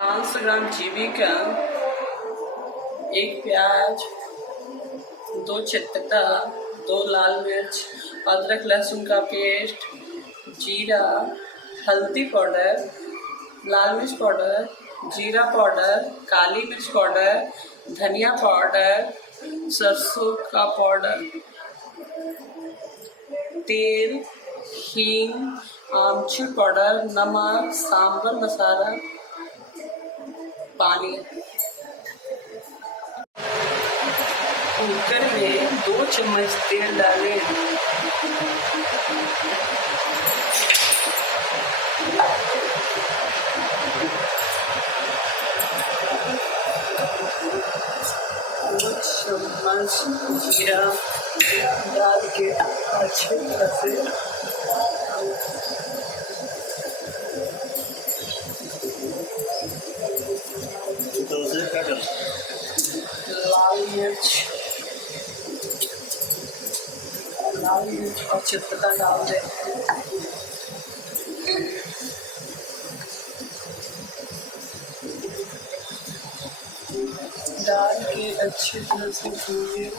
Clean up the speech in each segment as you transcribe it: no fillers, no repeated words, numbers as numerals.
500 ग्राम जिमीकंद, 1 प्याज, 2 चटपटा, 2 लाल मिर्च, अदरक लहसुन का पेस्ट, जीरा, हल्दी पाउडर, लाल मिर्च पाउडर, जीरा पाउडर, काली मिर्च पाउडर, धनिया पाउडर, सरसों का पाउडर, तेल, हींग, आमचूर पाउडर, नमक, सांभर मसाला, पानी। कुकर में 2 चम्मच तेल डालें। चम्मच जीरा डाल के अच्छी तरह से लाल मिर्च और चटपटा डाल दें। डाल के अच्छी तरह से भूनिए।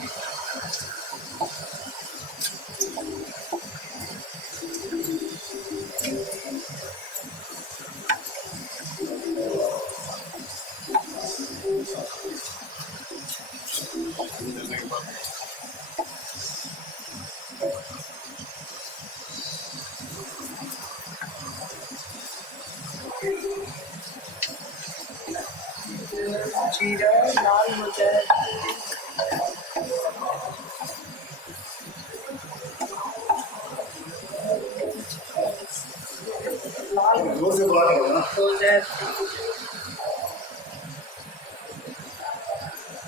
जीरा लाल हो जाए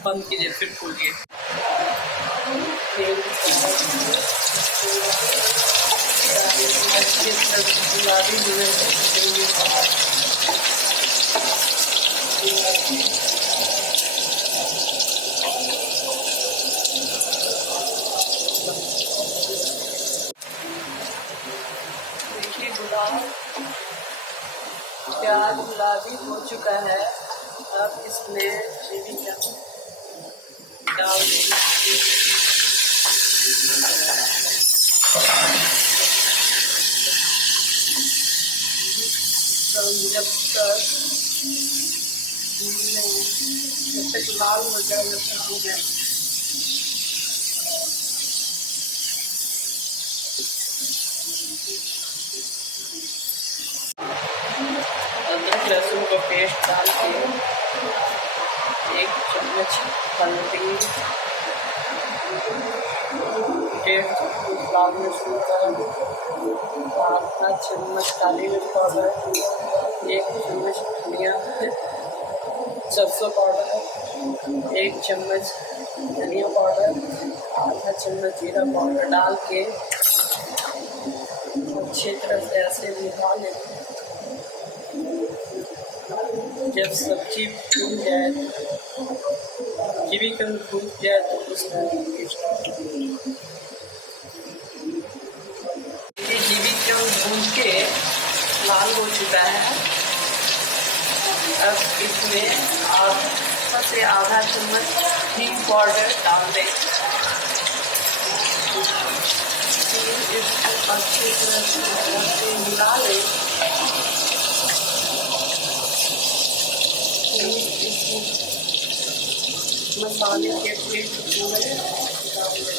बंद कीजिए, फिर खोलिए। गुलाबी देखिए प्याज गुलाबी हो चुका है। अब इसमें जिमीकंद डाल जब तक लाल हो जाए जब तक हो जाए। अदरक लहसुन का पेस्ट डाल के 1 चम्मच हल्दी, 1.5 लाल मिर्च पाउडर, आधा चम्मच काली मिर्च पाउडर, 1 चम्मच धनिया सरसों पाउडर, 1 चम्मच धनिया पाउडर, आधा चम्मच जीरा पाउडर डाल के अच्छी तरह से ऐसे मिला लेते हैं। जब सब्जी भून जाए, जिमीकंद भून जाए तो उसमें जिमीकंद भून के लाल हो चुका है। अब इसमें आधा से आधा चम्मच हींग पाउडर डाल दें। इसको अच्छी तरह से मिला लें। मसाले के पेस्ट पूरे डाल दें।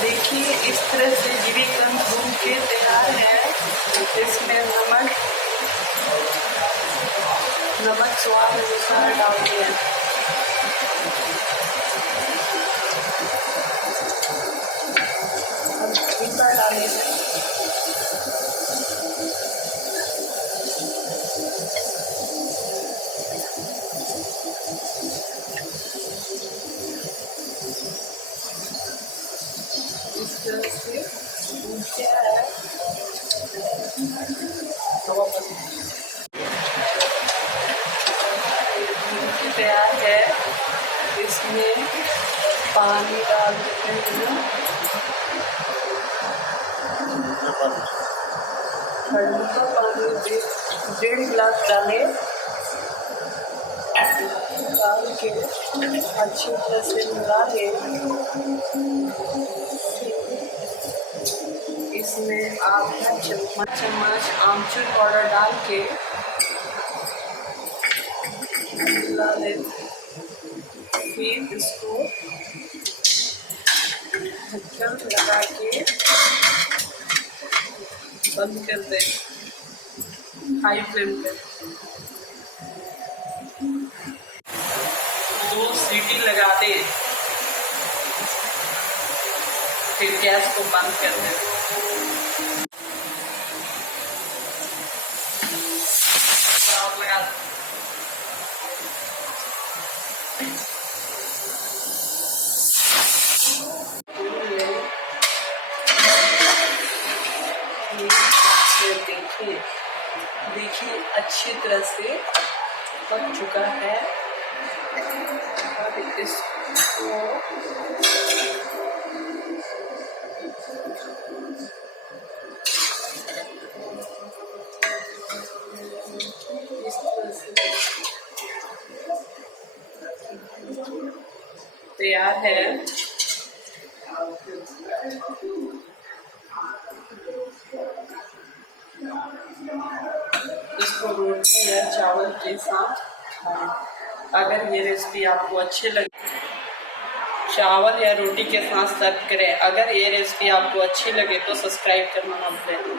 देखिए इस तरह से जिमीकंद भून के तैयार है। इसमें नमक स्वाद अनुसार डाल दिया। डाले तरह से भून गया है। तैयार है। इसमें पानी डाल देते हैं, ठंडा पानी 1.5 गिलास डालें। डाल के अच्छी तरह से मिला लें। इसमें आधा चम्मच आमचूर पाउडर डाल के मिला लें। फिर इसको ढक्कन लगा के बंद कर दें हाई फ्लेम पे। 2 सीटी लगा दें, फिर गैस को बंद कर दें। लगा देखिए अच्छी तरह से पक चुका है। अब इसको इस तरह से तैयार है। इसको रोटी या चावल के साथ खाएं। अगर ये रेसिपी आपको अच्छी लगे, चावल या रोटी के साथ सर्व करें। अगर ये रेसिपी आपको अच्छी लगे तो सब्सक्राइब करना मत भूलें।